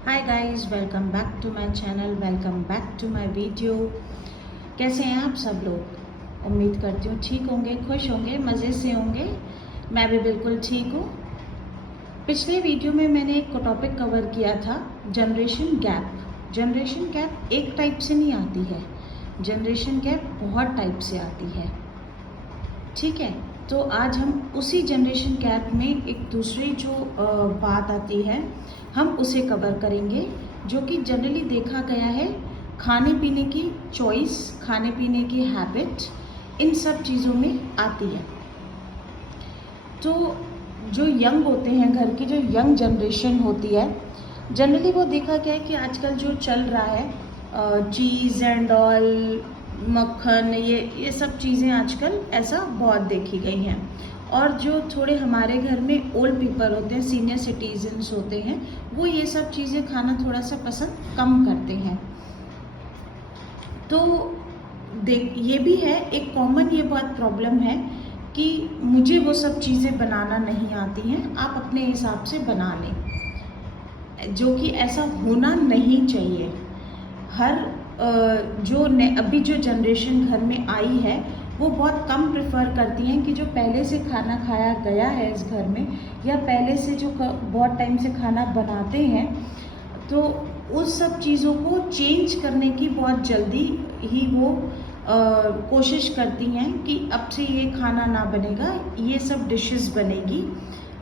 Hi guys, welcome back to my channel, welcome back to my video. कैसे हैं आप सब लोग? उम्मीद करती हूँ ठीक होंगे, खुश होंगे, मज़े से होंगे। मैं भी बिल्कुल ठीक हूँ। पिछले वीडियो में मैंने एक टॉपिक कवर किया था, जनरेशन गैप। जनरेशन गैप एक टाइप से नहीं आती है, जनरेशन गैप बहुत टाइप से आती है। ठीक है, तो आज हम उसी जनरेशन गैप में एक दूसरी जो बात आती है, हम उसे कवर करेंगे, जो कि जनरली देखा गया है खाने पीने की चॉइस, खाने पीने की हैबिट, इन सब चीज़ों में आती है। तो जो यंग होते हैं, घर की जो यंग जनरेशन होती है, जनरली वो देखा गया है कि आजकल जो चल रहा है चीज़ एंड ऑल, मक्खन, ये सब चीज़ें आजकल ऐसा बहुत देखी गई हैं। और जो थोड़े हमारे घर में ओल्ड पीपल होते हैं, सीनियर सिटीजन्स होते हैं, वो ये सब चीज़ें खाना थोड़ा सा पसंद कम करते हैं। तो देख, ये भी है एक कॉमन ये बात प्रॉब्लम है कि मुझे वो सब चीज़ें बनाना नहीं आती हैं, आप अपने हिसाब से बना लें, जो कि ऐसा होना नहीं चाहिए। हर अभी जो जनरेशन घर में आई है, वो बहुत कम प्रेफर करती हैं कि जो पहले से खाना खाया गया है इस घर में, या पहले से जो बहुत टाइम से खाना बनाते हैं, तो उस सब चीज़ों को चेंज करने की बहुत जल्दी ही वो कोशिश करती हैं कि अब से ये खाना ना बनेगा, ये सब डिशेस बनेगी,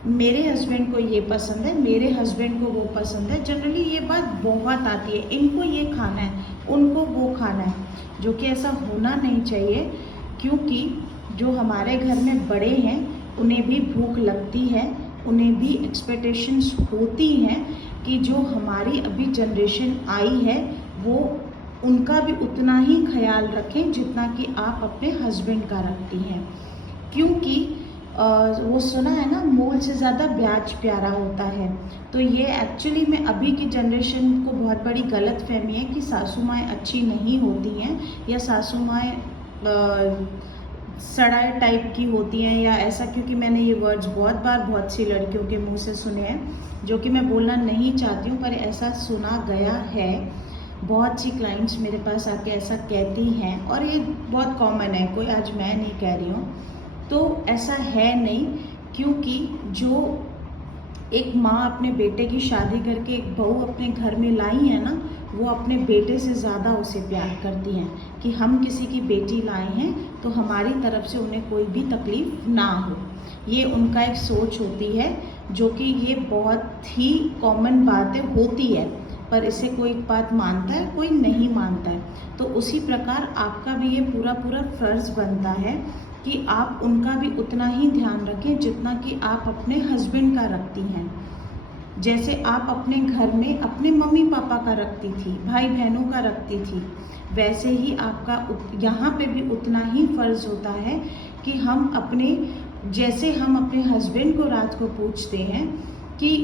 मेरे हस्बैंड को ये पसंद है, मेरे हस्बैंड को वो पसंद है। जनरली ये बात बहुत आती है, इनको ये खाना है, उनको वो खाना है, जो कि ऐसा होना नहीं चाहिए। क्योंकि जो हमारे घर में बड़े हैं, उन्हें भी भूख लगती है, उन्हें भी एक्सपेक्टेशंस होती हैं कि जो हमारी अभी जनरेशन आई है, वो उनका भी उतना ही ख्याल रखें जितना कि आप अपने हस्बैंड का रखती हैं। क्योंकि वो सुना है ना, मोल से ज़्यादा ब्याज प्यारा होता है। तो ये एक्चुअली में अभी की जनरेशन को बहुत बड़ी गलत फहमी है कि सासू माएँ अच्छी नहीं होती हैं, या सासू माएँ सड़ाई टाइप की होती हैं, या ऐसा। क्योंकि मैंने ये वर्ड्स बहुत बार बहुत सी लड़कियों के मुंह से सुने हैं, जो कि मैं बोलना नहीं चाहती हूँ, पर ऐसा सुना गया है। बहुत सी क्लाइंट्स मेरे पास आके ऐसा कहती हैं, और ये बहुत कॉमन है, कोई आज मैं नहीं कह रही हूँ। तो ऐसा है नहीं, क्योंकि जो एक माँ अपने बेटे की शादी करके एक बहू अपने घर में लाई है ना, वो अपने बेटे से ज़्यादा उसे प्यार करती हैं कि हम किसी की बेटी लाए हैं तो हमारी तरफ से उन्हें कोई भी तकलीफ़ ना हो। ये उनका एक सोच होती है, जो कि ये बहुत ही कॉमन बातें होती है, पर इसे कोई बात मानता है, कोई नहीं मानता है। तो उसी प्रकार आपका भी ये पूरा पूरा फ़र्ज़ बनता है कि आप उनका भी उतना ही ध्यान रखें जितना कि आप अपने हस्बैंड का रखती हैं। जैसे आप अपने घर में अपने मम्मी पापा का रखती थी, भाई बहनों का रखती थी, वैसे ही आपका यहाँ पे भी उतना ही फ़र्ज़ होता है कि हम अपने, जैसे हम अपने हस्बैंड को रात को पूछते हैं कि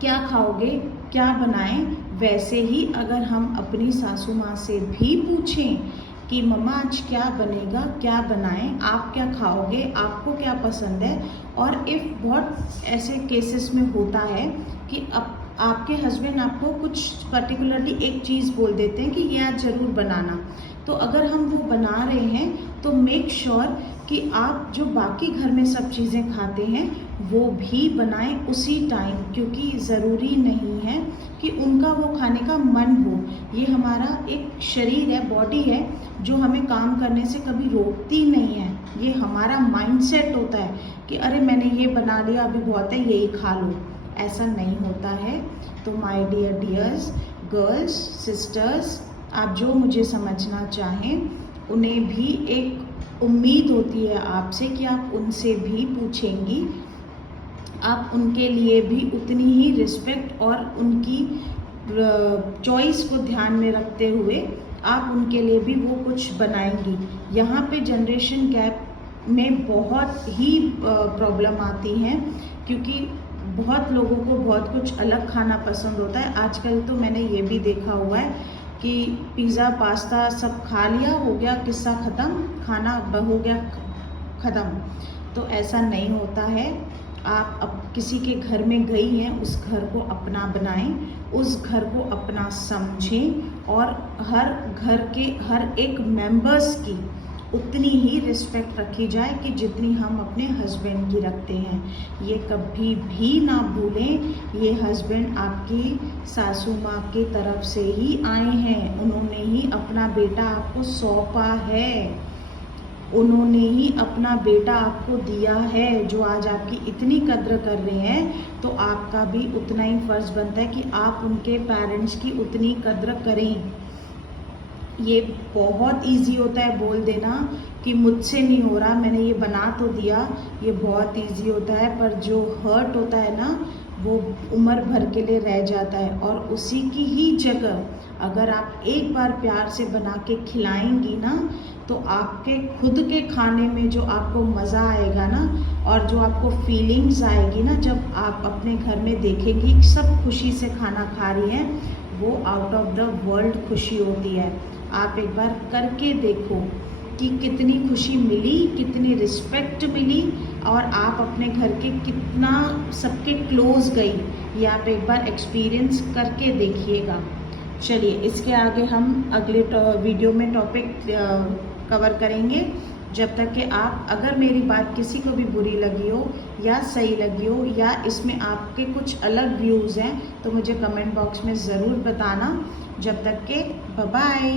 क्या खाओगे, क्या बनाएं, वैसे ही अगर हम अपनी सासू माँ से भी पूछें कि मम्मा आज क्या बनेगा, क्या बनाएं, आप क्या खाओगे, आपको क्या पसंद है। और इफ़ बहुत ऐसे केसेस में होता है कि आपके हस्बैंड आपको कुछ पर्टिकुलरली एक चीज़ बोल देते हैं कि ये आज ज़रूर बनाना, तो अगर हम वो बना रहे हैं तो मेक श्योर कि आप जो बाकी घर में सब चीज़ें खाते हैं वो भी बनाएं उसी टाइम, क्योंकि ज़रूरी नहीं है कि उनका वो खाने का मन हो। ये हमारा एक शरीर है, बॉडी है, जो हमें काम करने से कभी रोकती नहीं है। ये हमारा माइंडसेट होता है कि अरे मैंने ये बना लिया, अभी बहुत है, यही खा लो। ऐसा नहीं होता है। तो my dear dears, girls, sisters, आप जो मुझे समझना चाहें, उन्हें भी एक उम्मीद होती है आपसे कि आप उनसे भी पूछेंगी, आप उनके लिए भी उतनी ही रिस्पेक्ट और उनकी चॉइस को ध्यान में रखते हुए आप उनके लिए भी वो कुछ बनाएंगी। यहाँ पे जनरेशन गैप में बहुत ही प्रॉब्लम आती हैं, क्योंकि बहुत लोगों को बहुत कुछ अलग खाना पसंद होता है। आजकल तो मैंने ये भी देखा हुआ है कि पिज़्ज़ा, पास्ता सब खा लिया, हो गया किस्सा ख़त्म, खाना हो गया ख़त्म। तो ऐसा नहीं होता है। आप अब किसी के घर में गई हैं, उस घर को अपना बनाएं, उस घर को अपना समझें और हर घर के हर एक मेंबर्स की उतनी ही रिस्पेक्ट रखी जाए कि जितनी हम अपने हस्बैंड की रखते हैं। ये कभी भी ना भूलें, ये हस्बैंड आपकी सासू माँ की तरफ से ही आए हैं, उन्होंने ही अपना बेटा आपको सौंपा है, उन्होंने ही अपना बेटा आपको दिया है। जो आज आपकी इतनी कद्र कर रहे हैं, तो आपका भी उतना ही फर्ज बनता है कि आप उनके पेरेंट्स की उतनी कद्र करें। ये बहुत इजी होता है बोल देना कि मुझसे नहीं हो रहा, मैंने ये बना तो दिया, ये बहुत इजी होता है, पर जो हर्ट होता है ना, वो उम्र भर के लिए रह जाता है। और उसी की ही जगह अगर आप एक बार प्यार से बना के खिलाएंगी ना, तो आपके खुद के खाने में जो आपको मज़ा आएगा ना, और जो आपको फीलिंग्स आएगी ना, जब आप अपने घर में देखेंगी सब खुशी से खाना खा रही हैं, वो आउट ऑफ द वर्ल्ड खुशी होती है। आप एक बार करके देखो कि कितनी खुशी मिली, कितनी रिस्पेक्ट मिली, और आप अपने घर के कितना सबके क्लोज गई, ये आप एक बार एक्सपीरियंस करके देखिएगा। चलिए, इसके आगे हम अगले वीडियो में टॉपिक कवर करेंगे। जब तक कि आप, अगर मेरी बात किसी को भी बुरी लगी हो या सही लगी हो, या इसमें आपके कुछ अलग व्यूज़ हैं, तो मुझे कमेंट बॉक्स में ज़रूर बताना। जब तक के बाय बाय।